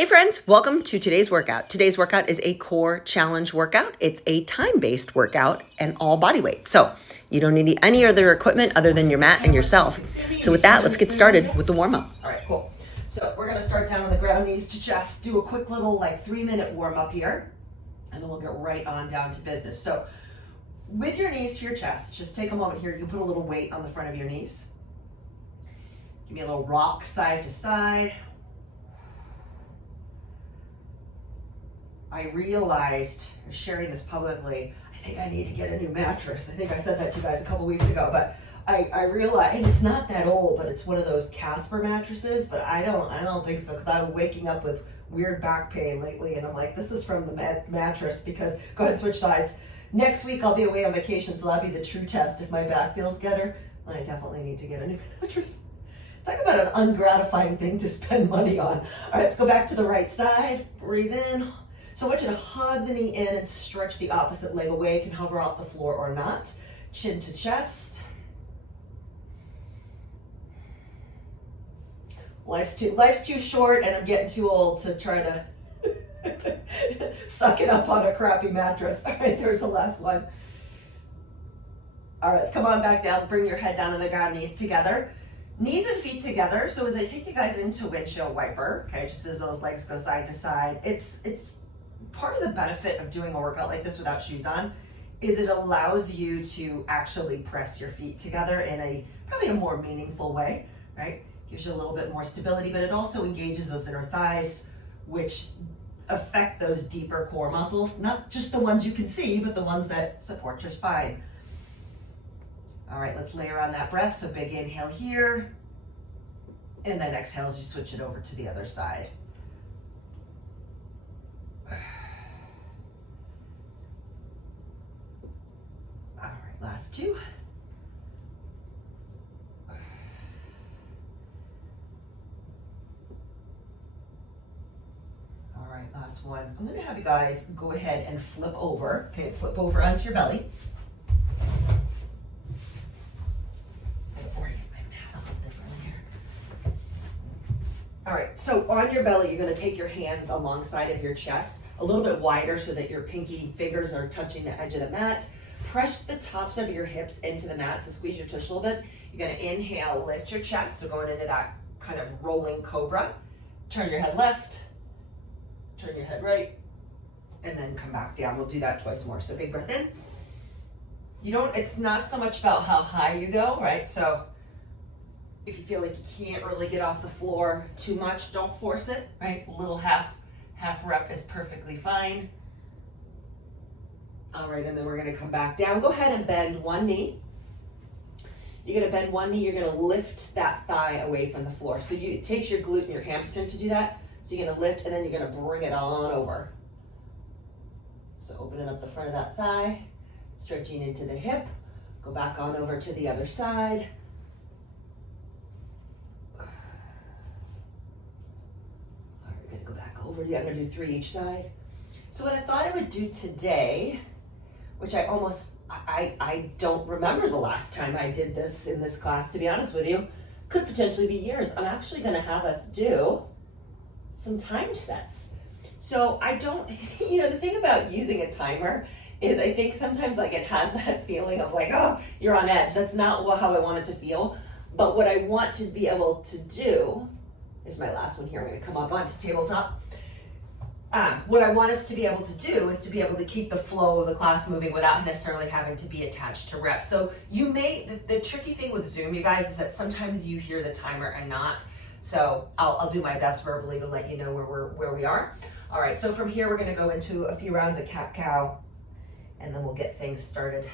Hey friends, welcome to today's workout. Today's workout is a core challenge workout. It's a time-based workout and all body weight. So you don't need any other equipment other than your mat and yourself. So with that, let's get started with the warm-up. All right, cool. So we're gonna start down on the ground, knees to chest, do a quick little 3-minute warm-up here, and then we'll get right on down to business. So with your knees to your chest, just take a moment here. You put a little weight on the front of your knees. Give me a little rock side to side. I realized, sharing this publicly, I think I need to get a new mattress. I think I said that to you guys a couple weeks ago, but I realized, and it's not that old, but it's one of those Casper mattresses, but I don't think so, because I'm waking up with weird back pain lately, and I'm like, this is from the mattress, because, go ahead and switch sides. Next week I'll be away on vacation, so that'll be the true test. If my back feels better, then I definitely need to get a new mattress. Talk about an ungratifying thing to spend money on. All right, let's go back to the right side, breathe in. So I want you to hug the knee in and stretch the opposite leg away. You can hover off the floor or not. Chin to chest. Life's too short, and I'm getting too old to try to suck it up on a crappy mattress. All right, there's the last one. All right, let's come on back down. Bring your head down on the ground, knees together. Knees and feet together. So as I take you guys into windshield wiper, okay, just as those legs go side to side, it's part of the benefit of doing a workout like this without shoes on is it allows you to actually press your feet together in probably a more meaningful way, right? Gives you a little bit more stability, but it also engages those inner thighs, which affect those deeper core muscles, not just the ones you can see, but the ones that support your spine. All right, let's layer on that breath. So big inhale here, and then exhale as you switch it over to the other side. Last two. All right, last one. I'm gonna have you guys go ahead and flip over. Okay, flip over onto your belly. All right, so on your belly, you're gonna take your hands alongside of your chest, a little bit wider so that your pinky fingers are touching the edge of the mat. Press the tops of your hips into the mat, so squeeze your tush a little bit. You're gonna inhale, lift your chest, so going into that kind of rolling cobra. Turn your head left, turn your head right, and then come back down. We'll do that twice more. So big breath in. It's not so much about how high you go, right? So if you feel like you can't really get off the floor too much, don't force it, right? A little half rep is perfectly fine. All right, and then we're gonna come back down. Go ahead and bend one knee. You're gonna bend one knee, you're gonna lift that thigh away from the floor. So it takes your glute and your hamstring to do that. So you're gonna lift and then you're gonna bring it on over. So opening up the front of that thigh, stretching into the hip. Go back on over to the other side. All right, we're gonna go back over. I'm gonna do 3 each side. So what I thought I would do today, which I don't remember the last time I did this in this class, to be honest with you, could potentially be years. I'm actually gonna have us do some timed sets. So the thing about using a timer is I think sometimes it has that feeling of oh, you're on edge. That's not how I want it to feel. But what I want to be able to do, here's my last one here. I'm gonna come up onto tabletop. What I want us to be able to do is to be able to keep the flow of the class moving without necessarily having to be attached to reps. So the tricky thing with Zoom, you guys, is that sometimes you hear the timer and not. So I'll do my best verbally to let you know where we are. All right, so from here we're gonna go into a few rounds of cat-cow, and then we'll get things started.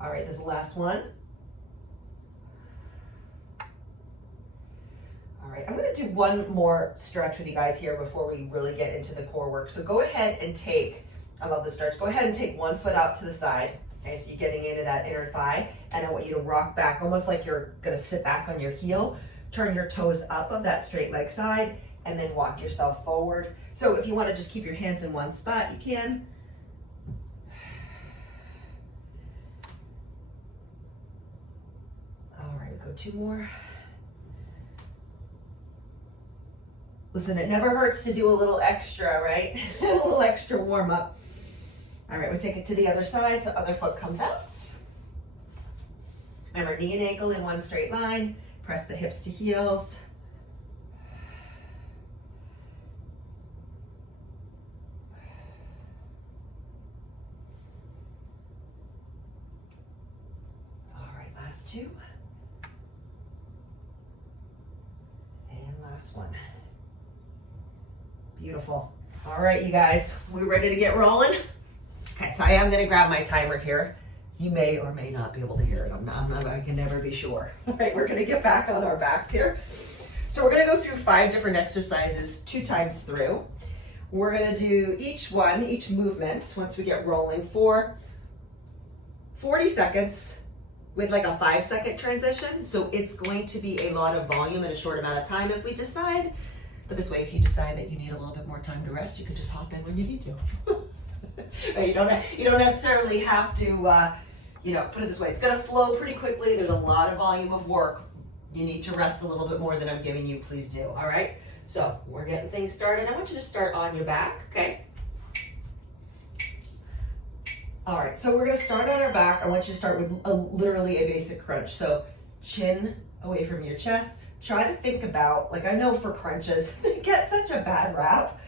All right, this is the last one. All right, I'm gonna do one more stretch with you guys here before we really get into the core work. So go ahead and I love the stretch, go ahead and take one foot out to the side. Okay, so you're getting into that inner thigh, and I want you to rock back, almost like you're gonna sit back on your heel. Turn your toes up of that straight leg side, and then walk yourself forward. So if you want to just keep your hands in one spot, you can. All right, go 2 more. Listen, it never hurts to do a little extra, right? A little extra warm up. All right, we'll take it to the other side, so other foot comes out. Remember, knee and ankle in one straight line. Press the hips to heels. All right, last 2. And last one. Beautiful. All right, you guys, we ready to get rolling? Okay, so I am gonna grab my timer here. You may or may not be able to hear it. I can never be sure. All right, we're gonna get back on our backs here. So we're gonna go through 5 different exercises 2 times through. We're gonna do each movement, once we get rolling, for 40 seconds with like a 5-second transition. So it's going to be a lot of volume in a short amount of time if we decide. But this way, if you decide that you need a little bit more time to rest, you can just hop in when you need to. Right, you don't necessarily have to, put it this way. It's going to flow pretty quickly. There's a lot of volume of work. You need to rest a little bit more than I'm giving you. Please do. All right. So we're getting things started. I want you to start on your back. Okay. All right. So we're going to start on our back. I want you to start with literally a basic crunch. So chin away from your chest. Try to think about, like, I know for crunches, they get such a bad rap.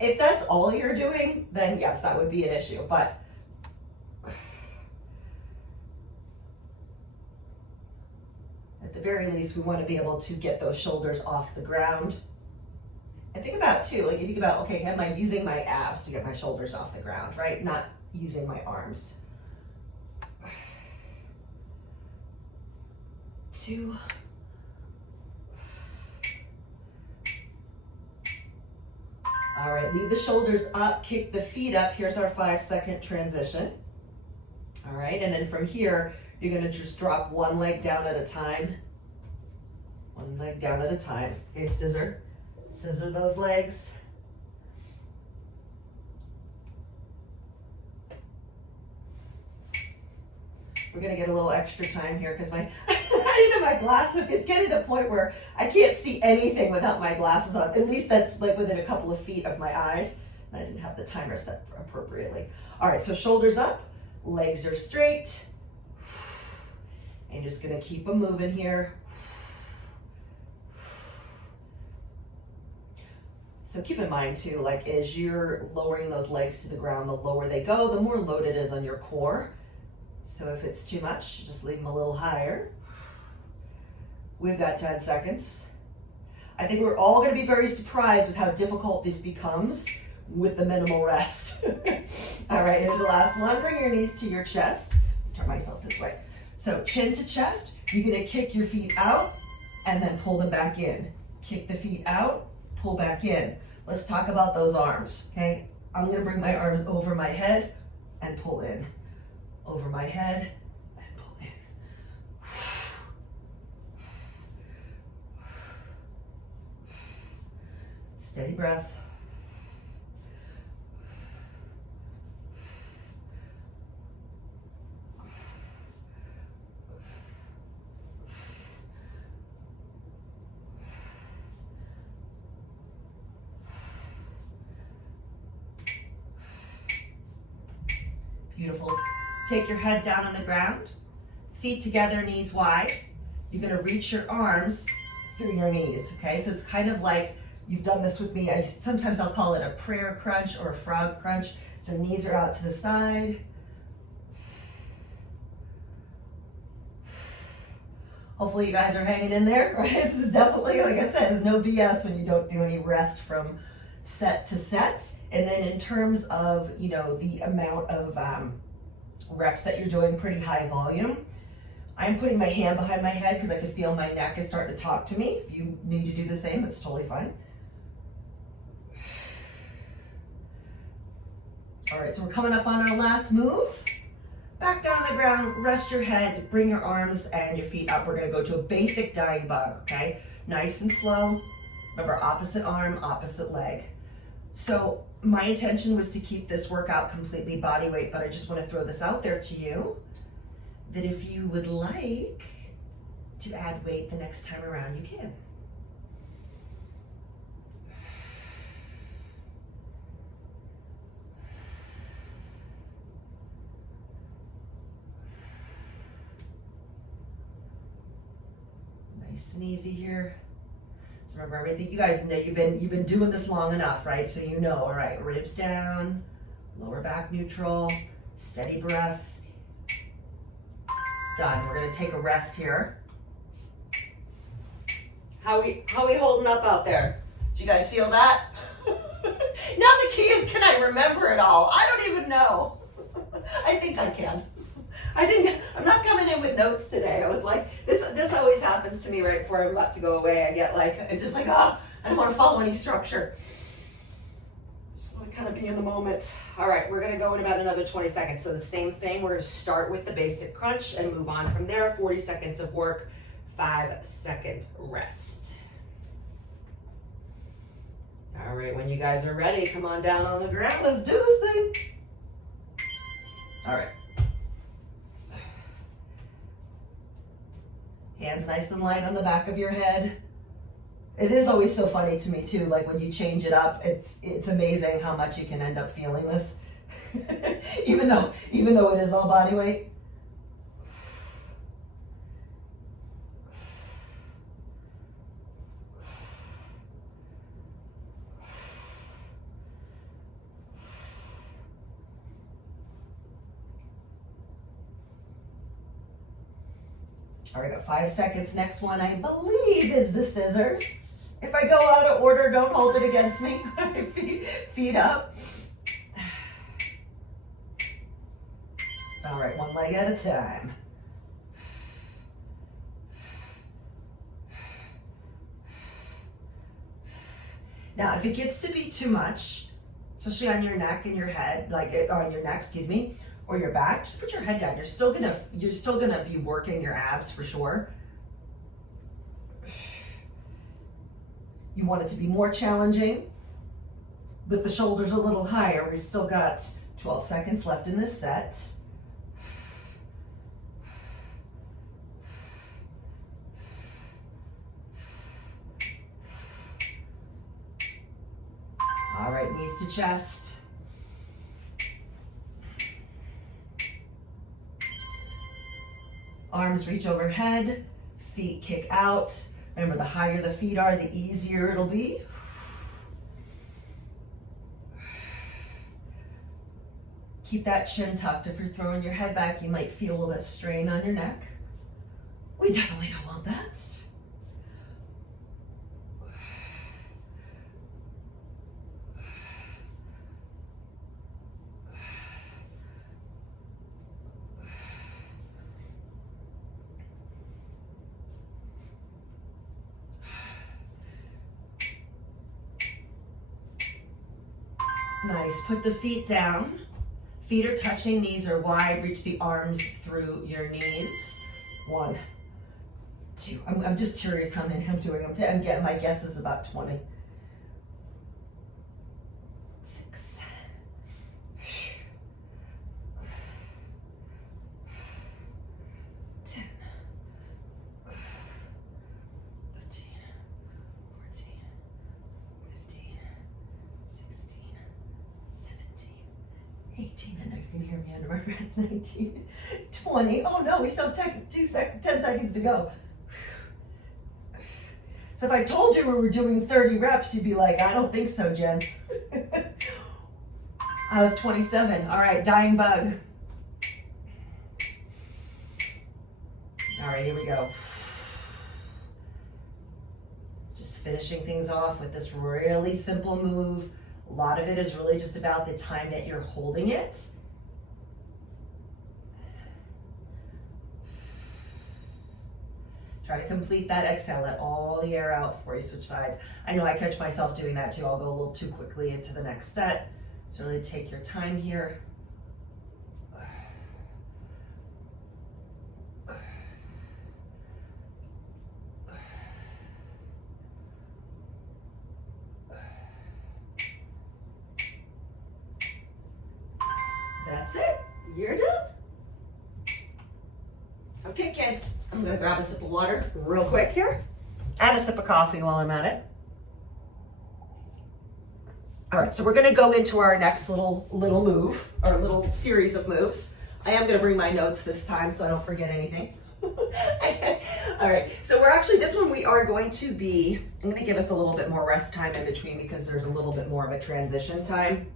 If that's all you're doing, then yes, that would be an issue. But at the very least, we want to be able to get those shoulders off the ground. And think about too, like you think about, okay, am I using my abs to get my shoulders off the ground, right? Not using my arms. 2. All right, leave the shoulders up, kick the feet up. Here's our 5-second transition. All right, and then from here, you're gonna just drop one leg down at a time. One leg down at a time. Okay, scissor those legs. We're gonna get a little extra time here because I didn't have my glasses. It's getting to the point where I can't see anything without my glasses on. At least that's like within a couple of feet of my eyes. And I didn't have the timer set appropriately. All right, so shoulders up, legs are straight. And just gonna keep them moving here. So keep in mind too, like as you're lowering those legs to the ground, the lower they go, the more load it is on your core. So if it's too much, just leave them a little higher. We've got 10 seconds. I think we're all gonna be very surprised with how difficult this becomes with the minimal rest. All right, here's the last one. Bring your knees to your chest. Turn myself this way. So chin to chest, you're gonna kick your feet out and then pull them back in. Kick the feet out, pull back in. Let's talk about those arms, okay? I'm gonna bring my arms over my head and pull in. Over my head and pull in. Steady breath. Beautiful. Take your head down on the ground, feet together, knees wide. You're gonna reach your arms through your knees, okay? So it's kind of like, you've done this with me. Sometimes I'll call it a prayer crunch or a frog crunch. So knees are out to the side. Hopefully you guys are hanging in there, right? This is definitely, like I said, there's no BS when you don't do any rest from set to set. And then in terms of, you know, the amount of reps that you're doing, pretty high volume. I'm putting my hand behind my head because I can feel my neck is starting to talk to me. If you need to do the same, that's totally fine. All right, so we're coming up on our last move. Back down on the ground, rest your head, bring your arms and your feet up. We're gonna go to a basic dying bug, okay? Nice and slow. Remember, opposite arm, opposite leg. So my intention was to keep this workout completely body weight, but I just want to throw this out there to you that if you would like to add weight the next time around, you can. Nice and easy here. So remember everything, you guys know you've been doing this long enough, right? So you know, all right, ribs down, lower back neutral, steady breath. Done. We're gonna take a rest here. How we holding up out there? Did you guys feel that? Now the key is, can I remember it all? I don't even know. I think I can. I'm not coming in with notes today. I was like, this always happens to me right before I'm about to go away. I get like, I'm just like, I don't want to follow any structure. Just want to kind of be in the moment. All right, we're gonna go in about another 20 seconds. So the same thing, we're gonna start with the basic crunch and move on from there. 40 seconds of work, 5-second rest. All right, when you guys are ready, come on down on the ground. Let's do this thing. All right. Hands nice and light on the back of your head. It is always so funny to me too, like when you change it up, it's amazing how much you can end up feeling this. even though it is all body weight. All right, got 5 seconds. Next one, I believe, is the scissors. If I go out of order, don't hold it against me. Feet up. All right, one leg at a time. Now, if it gets to be too much, especially on your neck and your head, on your neck, or your back, just put your head down. You're still gonna be working your abs for sure. You want it to be more challenging with the shoulders a little higher. We've still got 12 seconds left in this set. All right, knees to chest. Arms reach overhead, feet kick out. Remember, the higher the feet are, the easier it'll be. Keep that chin tucked. If you're throwing your head back, you might feel a little bit of strain on your neck. We definitely don't want that. Nice, put the feet down. Feet are touching, knees are wide. Reach the arms through your knees. 1, 2, I'm just curious how many I'm doing. I'm getting, my guess is about 20. 6. 10. 13. 14. 15. 16. 17, 18, I know you can hear me under my breath, 19, 20, oh no, we still have 10 seconds to go. So if I told you we were doing 30 reps, you'd be like, I don't think so, Jen. I was 27, all right, dying bug. All right, here we go. Just finishing things off with this really simple move. A lot of it is really just about the time that you're holding it. Try to complete that exhale, let all the air out before you switch sides. I know I catch myself doing that too. I'll go a little too quickly into the next set. So really take your time here. That's it. You're done. Okay, kids, I'm gonna grab a sip of water real quick here. And a sip of coffee while I'm at it. All right, so we're gonna go into our next little move, or little series of moves. I am gonna bring my notes this time so I don't forget anything. All right, so we're actually, this one we are going to be, I'm gonna give us a little bit more rest time in between because there's a little bit more of a transition time.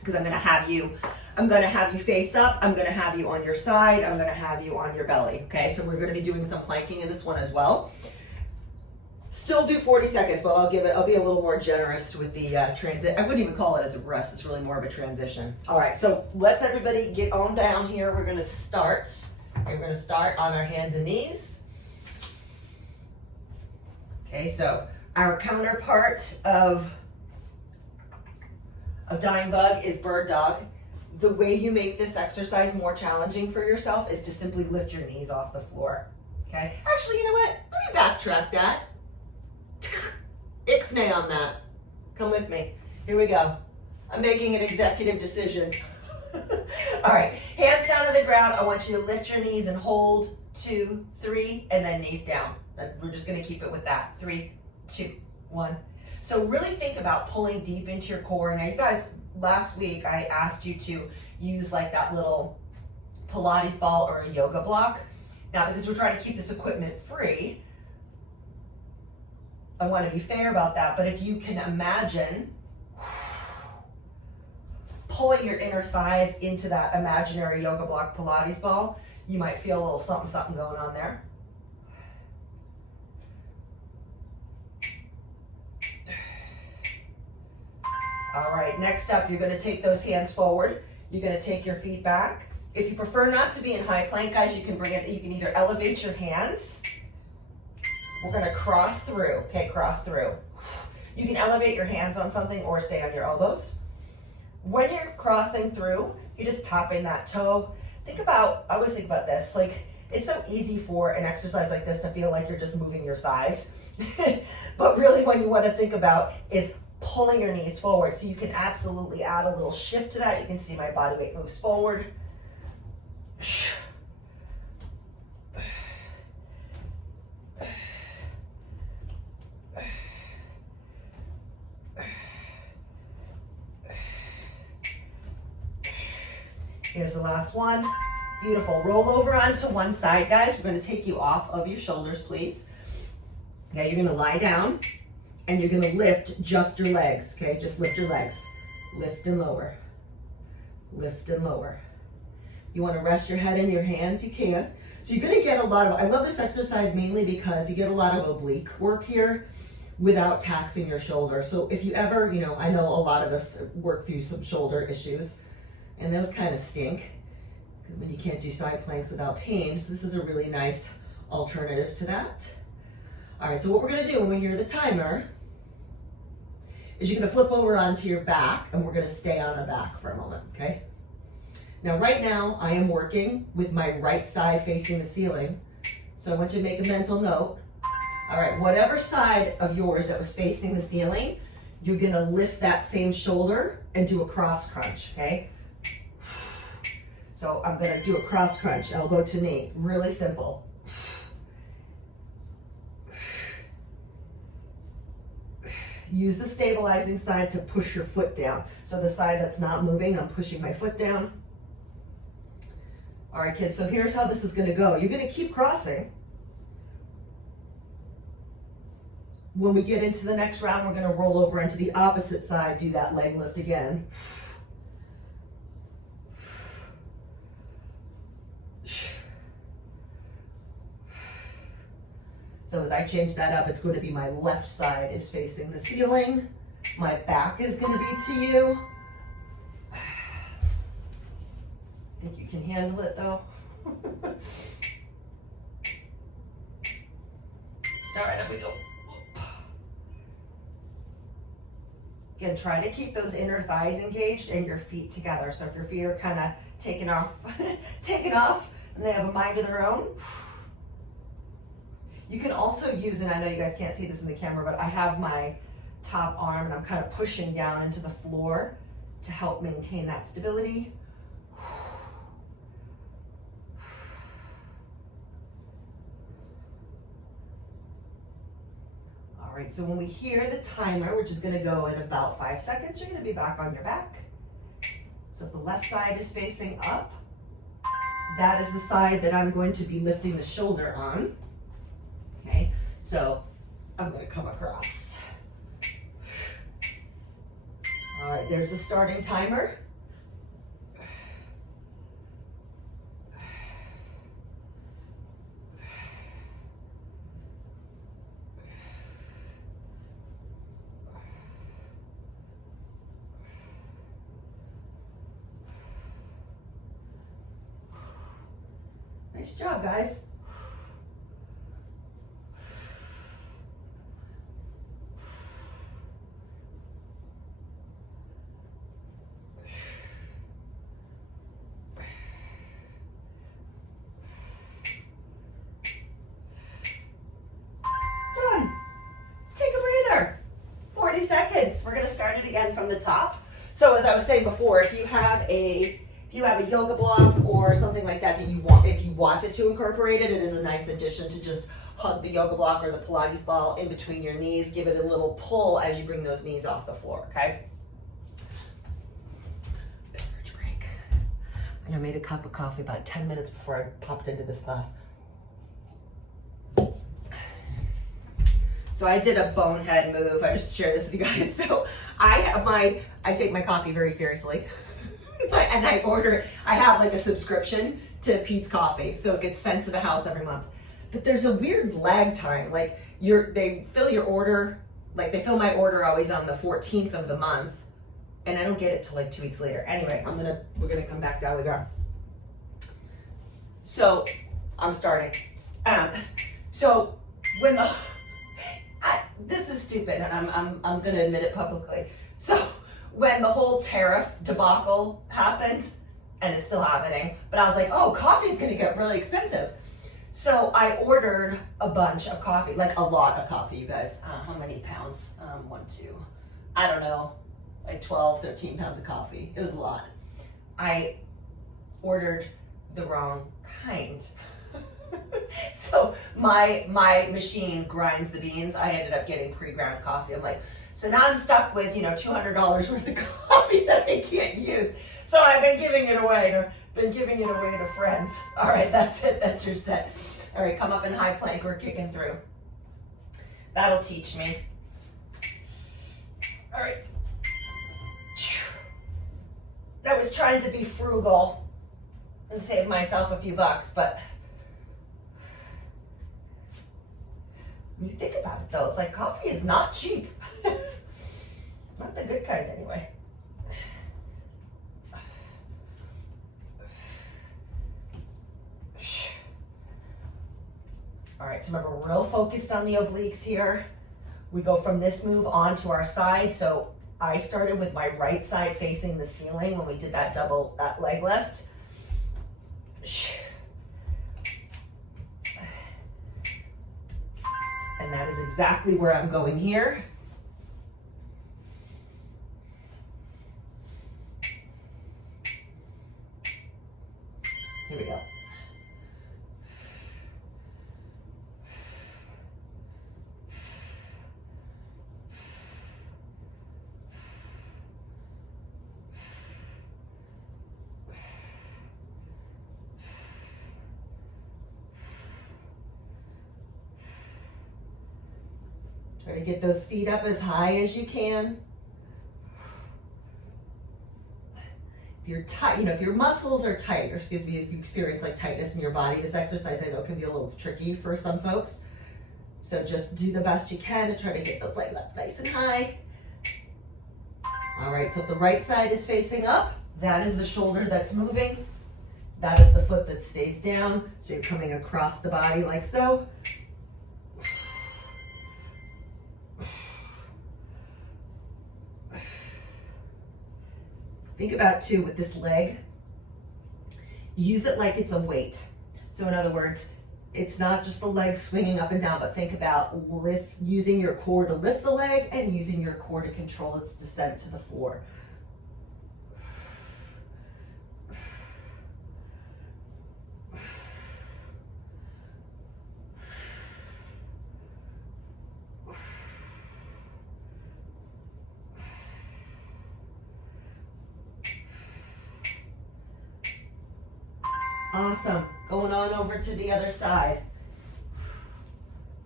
Because I'm gonna have you face up, I'm gonna have you on your side, I'm gonna have you on your belly, okay? So we're gonna be doing some planking in this one as well. Still do 40 seconds, but I'll be a little more generous with the transit. I wouldn't even call it as a rest, it's really more of a transition. All right, so let's everybody get on down here. We're gonna start on our hands and knees. Okay, so our counterpart of dying bug is bird dog. The way you make this exercise more challenging for yourself is to simply lift your knees off the floor, okay? Actually, you know what? Let me backtrack that. Ixnay on that. Come with me. Here we go. I'm making an executive decision. All right, hands down to the ground. I want you to lift your knees and hold 2, 3, and then knees down. We're just gonna keep it with that. 3, 2, 1. So really think about pulling deep into your core. Now you guys, last week I asked you to use like that little Pilates ball or a yoga block. Now because we're trying to keep this equipment free, I want to be fair about that, but if you can imagine pulling your inner thighs into that imaginary yoga block Pilates ball, you might feel a little something going on there. All right, next up, you're gonna take those hands forward. You're gonna take your feet back. If you prefer not to be in high plank, guys, you can either elevate your hands. We're gonna cross through, okay, cross through. You can elevate your hands on something or stay on your elbows. When you're crossing through, you're just tapping that toe. I always think about this, like, it's so easy for an exercise like this to feel like you're just moving your thighs. But really what you wanna think about is pulling your knees forward. So you can absolutely add a little shift to that. You can see my body weight moves forward. Here's the last one. Beautiful. Roll over onto one side, guys. We're going to take you off of your shoulders, please. Okay, you're going to lie down and you're going to lift just your legs. Okay, just lift your legs. Lift and lower. Lift and lower. You want to rest your head in your hands, you can. So you're going to get a lot of, I love this exercise mainly because you get a lot of oblique work here without taxing your shoulder. So if you ever, I know a lot of us work through some shoulder issues, and those kind of stink when you can't do side planks without pain. So this is a really nice alternative to that. All right, so what we're gonna do when we hear the timer is you're gonna flip over onto your back and we're gonna stay on our back for a moment, okay? Now, right now, I am working with my right side facing the ceiling. So I want you to make a mental note. All right, whatever side of yours that was facing the ceiling, you're gonna lift that same shoulder and do a cross crunch, okay? So I'm gonna do a cross crunch, elbow to knee, really simple. Use the stabilizing side to push your foot down. So the side that's not moving, I'm pushing my foot down. All right, kids, so here's how this is gonna go. You're gonna keep crossing. When we get into the next round, we're gonna roll over into the opposite side, do that leg lift again. So as I change that up, it's going to be my left side is facing the ceiling. My back is going to be to you. I think you can handle it though. All right, up we go. Again, try to keep those inner thighs engaged and your feet together. So if your feet are kind of taking off, and they have a mind of their own, you can also use, and I know you guys can't see this in the camera, but I have my top arm and I'm kind of pushing down into the floor to help maintain that stability. right, so when we hear the timer, which is gonna go in about 5 seconds, you're gonna be back on your back. So if the left side is facing up, that is the side that I'm going to be lifting the shoulder on. Okay, so I'm gonna come across. All right, there's the starting timer. Nice job, guys. Done. Take a breather. 40 seconds. We're gonna start it again from the top. So as I was saying before, if you have a yoga block or something like that if you wanted to incorporate it, it is a nice addition to just hug the yoga block or the Pilates ball in between your knees. Give it a little pull as you bring those knees off the floor, okay? Beverage break. And I made a cup of coffee about 10 minutes before I popped into this class. So I did a bonehead move. I just share this with you guys. So I take my coffee very seriously. And I have like a subscription to Pete's Coffee, so it gets sent to the house every month. But there's a weird lag time. Like they fill your order, like they fill my order always on the 14th of the month, and I don't get it till like 2 weeks later. Anyway, we're gonna come back down the ground. So I'm starting. So when this is stupid, and I'm gonna admit it publicly. So when the whole tariff debacle happened, and it's still happening, but I was like, oh, coffee's gonna get really expensive. So I ordered a bunch of coffee, like a lot of coffee, you guys. How many pounds? 1, 2, I don't know, like 12, 13 pounds of coffee. It was a lot. I ordered the wrong kind. So my machine grinds the beans. I ended up getting pre-ground coffee. I'm like, so now I'm stuck with, $200 worth of coffee that I can't use. So I've been giving it away to friends. All right, that's it. That's your set. All right, come up in high plank. We're kicking through. That'll teach me. All right. I was trying to be frugal and save myself a few bucks, but when you think about it, though, it's like coffee is not cheap. Not the good kind, anyway. All right, so remember, we're real focused on the obliques here. We go from this move on to our side. So I started with my right side facing the ceiling when we did that leg lift. And that is exactly where I'm going here. Here we go. Try to get those feet up as high as you can. If you're tight, if your muscles are tight, or excuse me, if you experience like tightness in your body, this exercise I know can be a little tricky for some folks. So just do the best you can to try to get those legs up nice and high. All right, so if the right side is facing up, that is the shoulder that's moving. That is the foot that stays down. So you're coming across the body like so. Think about too with this leg, use it like it's a weight. So in other words, it's not just the leg swinging up and down, but think about using your core to lift the leg and using your core to control its descent to the floor. Awesome. Going on over to the other side.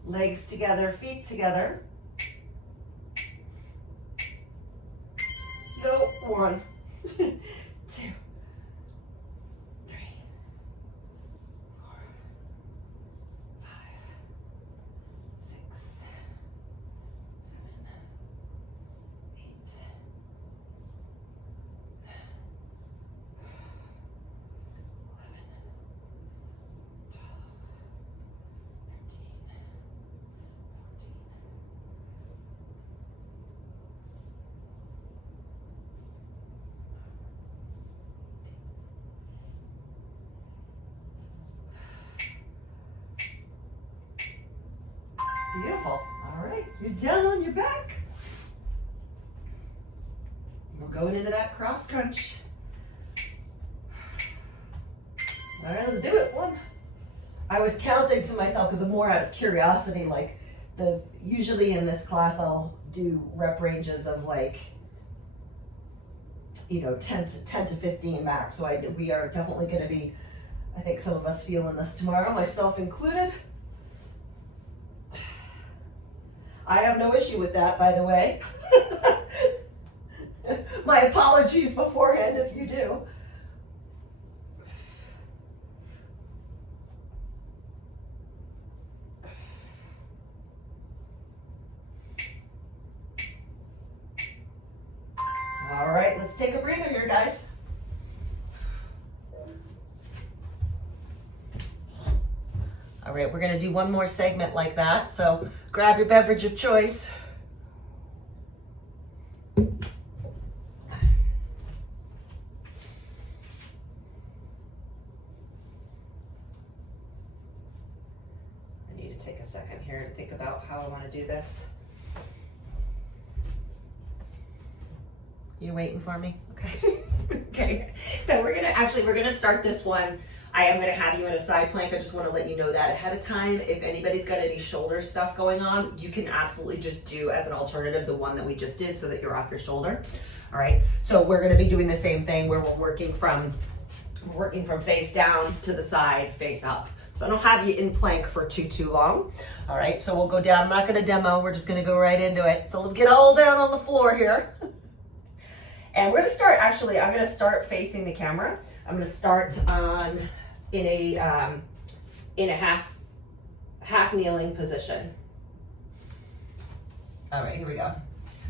Legs together, feet together. Go. 1, 2, 3, 4, 5, 6, 7, 8, Beautiful. All right, you're down on your back. We're going into that cross crunch. All right, let's do it. 1. I was counting to myself because I'm more out of curiosity. Like usually in this class, I'll do rep ranges of like, 10 to 15 max. So we are definitely going to be, I think some of us feeling this tomorrow, myself included. I have no issue with that, by the way. My apologies beforehand if you do. All right, let's take a breather here, guys. All right, we're gonna do one more segment like that. So grab your beverage of choice. I need to take a second here to think about how I want to do this. You waiting for me? Okay. Okay. So we're gonna start this one. I am gonna have you in a side plank. I just want to let you know that ahead of time. If anybody's got any shoulder stuff going on, you can absolutely just do as an alternative the one that we just did so that you're off your shoulder. All right. So we're gonna be doing the same thing where we're working from face down to the side, face up. So I don't have you in plank for too long. All right. So we'll go down. I'm not gonna demo. We're just gonna go right into it. So let's get all down on the floor here. And we're gonna start, actually, I'm gonna start facing the camera. I'm gonna start in a half kneeling position. All right, here we go.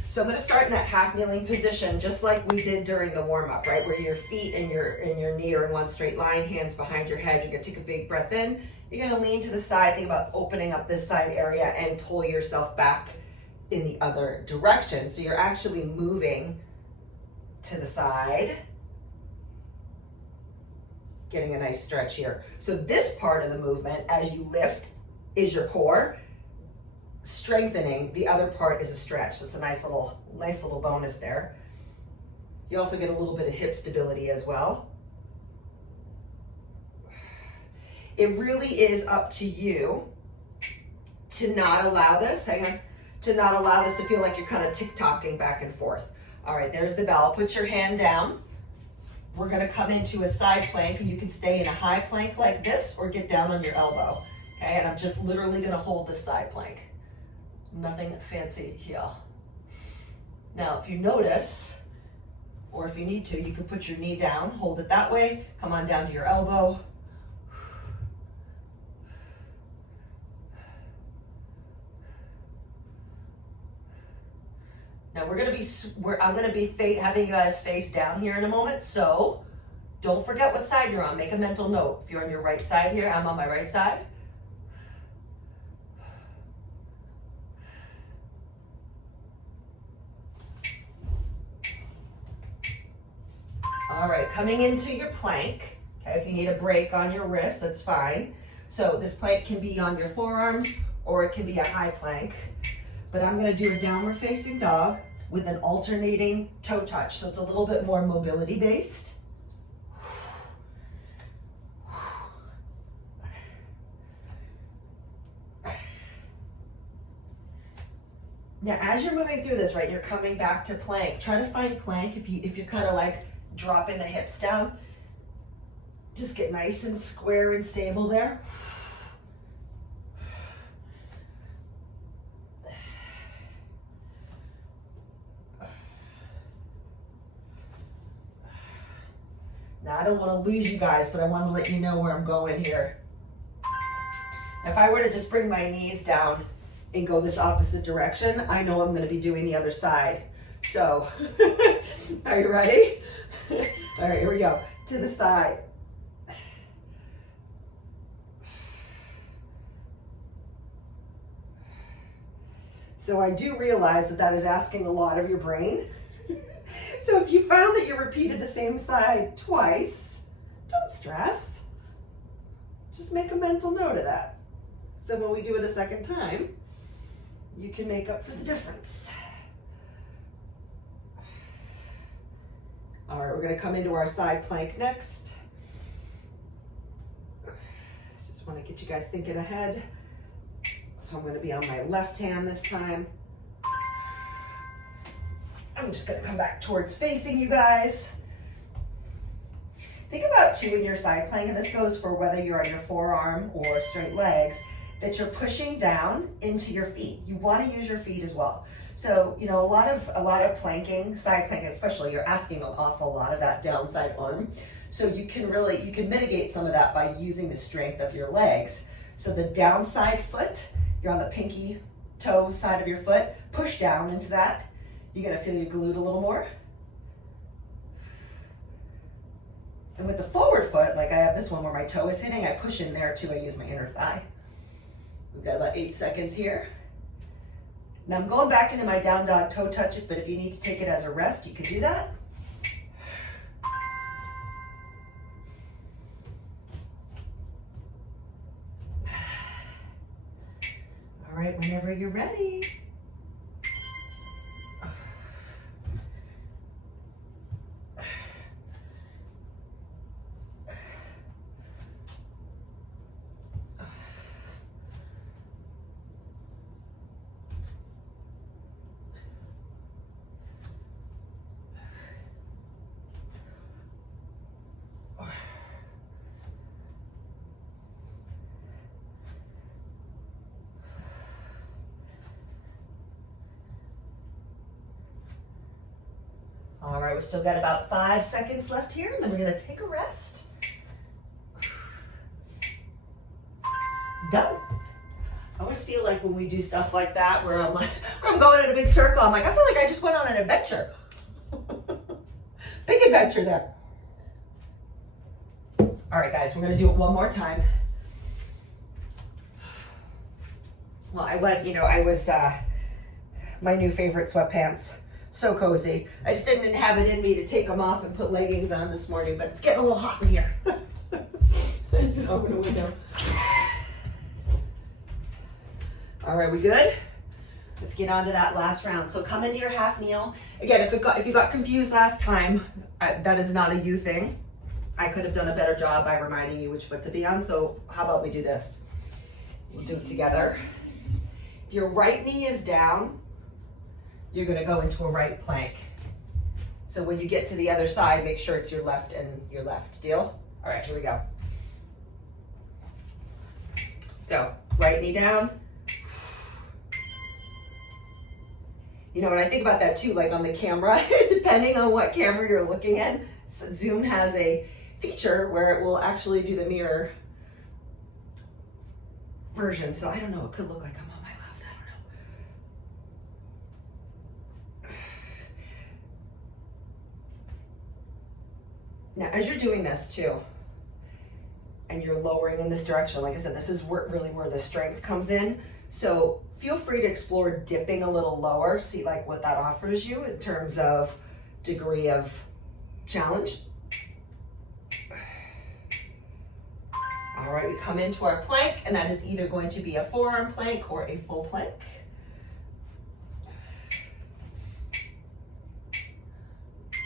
So I'm gonna start in that half kneeling position, just like we did during the warm up, right? Where your feet and your knee are in one straight line, hands behind your head. You're gonna take a big breath in. You're gonna lean to the side, think about opening up this side area and pull yourself back in the other direction. So you're actually moving to the side, getting a nice stretch here. So this part of the movement, as you lift, is your core. Strengthening, the other part is a stretch. So it's a nice little bonus there. You also get a little bit of hip stability as well. It really is up to you to not allow this, to not allow this to feel like you're kind of tick-tocking back and forth. All right, there's the bell. Put your hand down. We're gonna come into a side plank, and you can stay in a high plank like this or get down on your elbow. Okay, and I'm just literally gonna hold this side plank. Nothing fancy here. Now, if you notice, or if you need to, you can put your knee down, hold it that way, come on down to your elbow. Now I'm gonna be having you guys face down here in a moment, so don't forget what side you're on. Make a mental note. If you're on your right side here, I'm on my right side. All right, coming into your plank. Okay, if you need a break on your wrist, that's fine. So this plank can be on your forearms or it can be a high plank. But I'm gonna do a downward facing dog with an alternating toe touch. So it's a little bit more mobility based. Now, as you're moving through this, right, you're coming back to plank. Try to find plank if you're kind of like dropping the hips down. Just get nice and square and stable there. Now, I don't want to lose you guys, but I want to let you know where I'm going here. If I were to just bring my knees down and go this opposite direction, I know I'm going to be doing the other side. So, are you ready? All right, here we go. To the side. So I do realize that that is asking a lot of your brain. So if you found that you repeated the same side twice, don't stress. Just make a mental note of that. So when we do it a second time, you can make up for the difference. All right, we're gonna come into our side plank next. Just wanna get you guys thinking ahead. So I'm gonna be on my left hand this time. I'm just gonna come back towards facing you guys. Think about too in your side plank, and this goes for whether you're on your forearm or straight legs, that you're pushing down into your feet. You wanna use your feet as well. So, you know, a lot of planking, side planking especially, you're asking an awful lot of that downside arm. So you can mitigate some of that by using the strength of your legs. So the downside foot, you're on the pinky toe side of your foot, push down into that. You're gonna feel your glute a little more. And with the forward foot, like I have this one where my toe is hitting, I push in there too, I use my inner thigh. We've got about 8 seconds here. Now I'm going back into my down dog toe touch it, but if you need to take it as a rest, you can do that. All right, whenever you're ready. All right, we've still got about 5 seconds left here, and then we're gonna take a rest. Done. I always feel like when we do stuff like that, where I'm going in a big circle, I'm like, I feel like I just went on an adventure. Big adventure there. All right, guys, we're gonna do it one more time. Well, I was my new favorite sweatpants. So cozy. I just didn't have it in me to take them off and put leggings on this morning, but it's getting a little hot in here. I just didn't open a window. All right, we good? Let's get on to that last round. So come into your half kneel. Again, if you got confused last time, that is not a you thing. I could have done a better job by reminding you which foot to be on. So how about we do this? We'll do it together. If your right knee is down, you're gonna go into a right plank. So when you get to the other side, make sure it's your left and your left. Deal? All right, here we go. So right knee down. You know, when I think about that too, like on the camera, depending on what camera you're looking at, Zoom has a feature where it will actually do the mirror version. So I don't know, it could look like I'm on my left, I don't know. Now, as you're doing this too, and you're lowering in this direction, like I said, this is really where the strength comes in. So feel free to explore dipping a little lower, see like what that offers you in terms of degree of challenge. All right, we come into our plank, and that is either going to be a forearm plank or a full plank.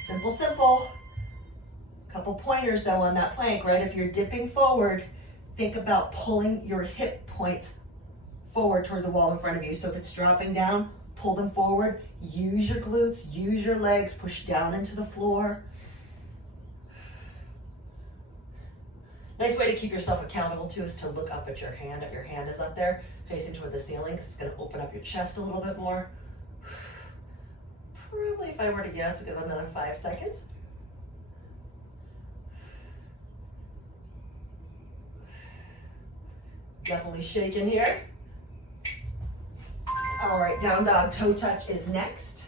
Simple, simple. Couple pointers though on that plank, right? If you're dipping forward, think about pulling your hip points forward toward the wall in front of you. So if it's dropping down, pull them forward, use your glutes, use your legs, push down into the floor. Nice way to keep yourself accountable too is to look up at your hand. If your hand is up there facing toward the ceiling, because it's going to open up your chest a little bit more. Probably, if I were to guess, we'll give it another 5 seconds. Definitely shaking here. All right, down dog toe touch is next.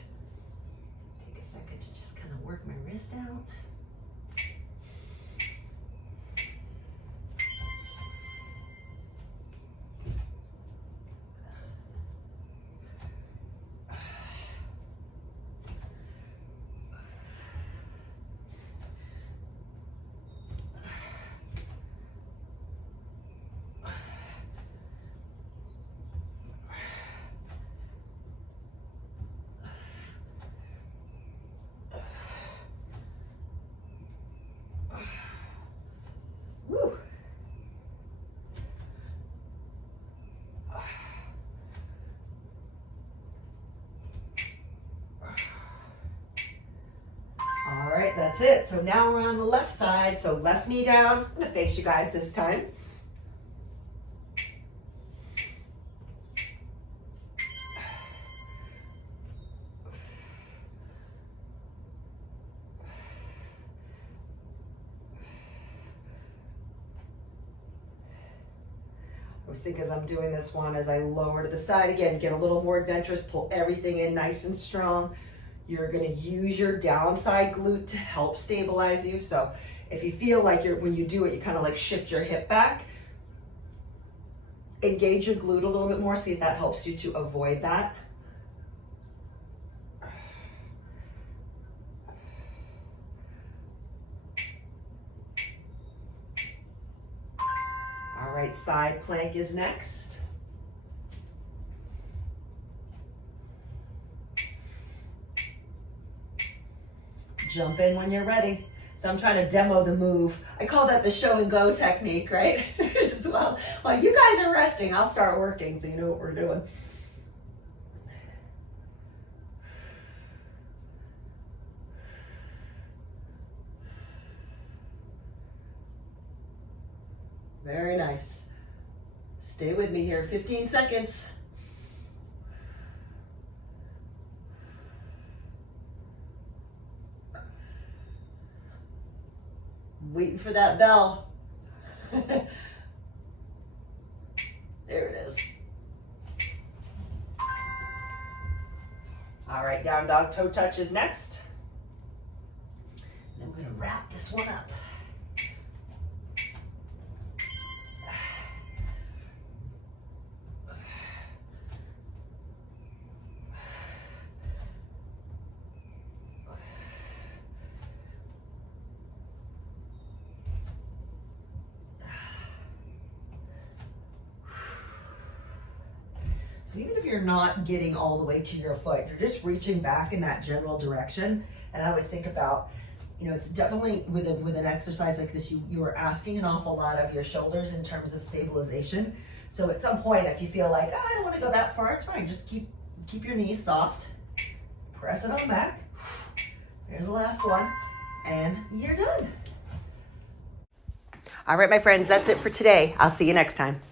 Take a second to just kind of work my wrist out. Woo. All right, that's it. So now we're on the left side. So left knee down. I'm gonna face you guys this time. I always think as I'm doing this one, as I lower to the side again, get a little more adventurous, pull everything in nice and strong. You're gonna use your downside glute to help stabilize you. So if you feel like when you do it, you kind of like shift your hip back, engage your glute a little bit more, see if that helps you to avoid that. All right, side plank is next. Jump in when you're ready. So I'm trying to demo the move. I call that the show and go technique, right? As well, while you guys are resting, I'll start working so you know what we're doing. Very nice. Stay with me here, 15 seconds. Waiting for that bell. There it is. All right, down dog toe touch is next. Then we're gonna wrap this one up. So even if you're not getting all the way to your foot, you're just reaching back in that general direction. And I always think about, it's definitely with an exercise like this, you are asking an awful lot of your shoulders in terms of stabilization. So at some point, if you feel like, oh, I don't want to go that far, it's fine. Just keep your knees soft. Press it on back. Here's the last one. And you're done. All right, my friends, that's it for today. I'll see you next time.